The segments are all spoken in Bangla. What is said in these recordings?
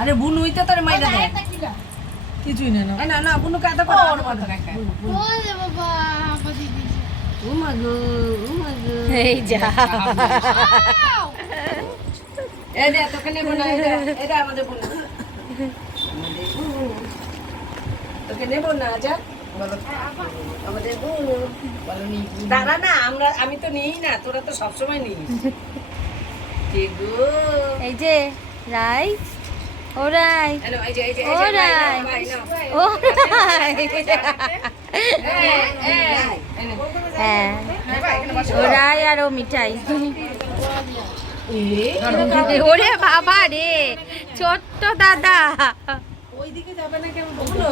আরে বুনু হইতে তোর মাইরা দে কিছুই না না না না বুনু কাটা করে ওর মতো একটা ওরে বাবা বাদি দিছে ও মাগো এই যা এই দে তোকে নেব না এটা আমাদের বুনু তোকে নেব না যা আমাদের বুনু বলো নি দাঁড়া না আমি তো নিই না তোরা তো সবসময় নিস কে গো এই যে রাই ওরাই হ্যালো এই যে ওরাই ওরাই হ্যাঁ ওরাই আর ও মিঠাই ওরে বাবা রে ছোট্ট দাদা ওইদিকে যাবে না কেন বুনু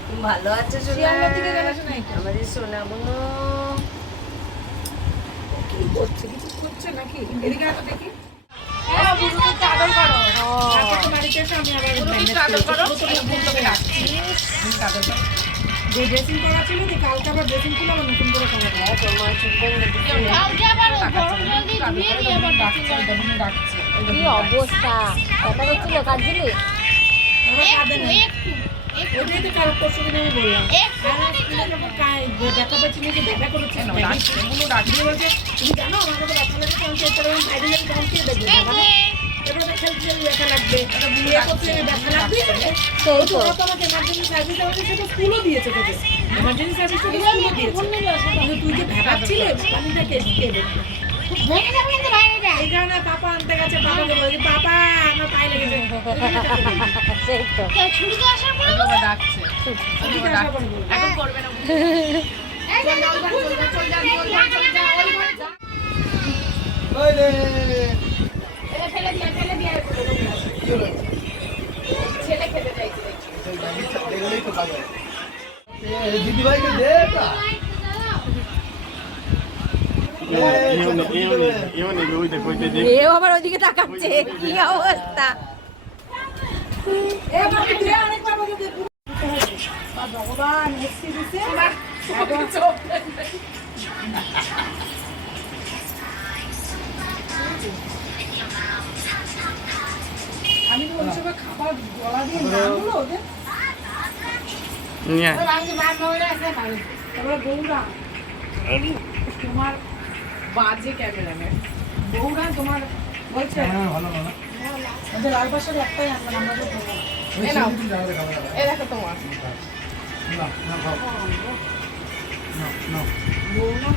তুমি ভালো আছো সোনা শিয়ালদার দিকে গেলে শোনা আমাদের সোনা বুনু কি করছে কিছু করছে নাকি এদিকে আসো দেখি যে ড্রেসিং করা ছিল যে কালকে আবার ড্রেসিং ছিল আবার নতুন করে করা যায় তোমার চুপবেন কালকে আবার গরম জল দিয়ে ধুয়ে দিয়ে আবার ডাকছে কি অবস্থা কথা হচ্ছিল কাঁদছিলি ওটাই তো কাল পরশু দিন আমি বললাম একটু দেখা পাচ্ছি নাকি দেখা করেছে বলছে তুমি জানো আমার কাছে ব্যথা লাগে আমি বাইরে গেলে তখন কে দেখবে এবার খেলতে ব্যথা লাগবে ব্যথা লাগবে সেই তো ওরা তো আমাকে এমার্জেন্সি সার্ভিস আমাকে সেটা স্কুলও দিয়েছে তোকে এমার্জেন্সি সার্ভিস তোকে স্কুলও দিয়েছে কিন্তু তুই যে ভেবাচ্ছিলে পানিটা কে দেখবে ভেঙে যাবে কিন্তু বাইরেটা এই কারণে পাপা আনতে গেছে পাপাকে বলছি পাপা আমার পায়ে লেগেছে সেই তো ছুটি তো আসার পরে ডাকছে এখন করবে না এই যে চল যা ফেলে দিয়ে ছেলে খেতে চাইছে দিদি ভাইকে দে এও আবার ওইদিকে তাকাচ্ছে কি অবস্থা ভগবান এসছি দিছে আমি তো ওই সময় খাবার গলা দিয়ে নাম হলো ওদের তারপরে বৌরা তোমার বাজে ক্যামেরাম্যান বৌরা তোমার বলছে ওদের লাল পাশের একটাই আনবেন আমরা তো এই দেখো তোমার বৌরা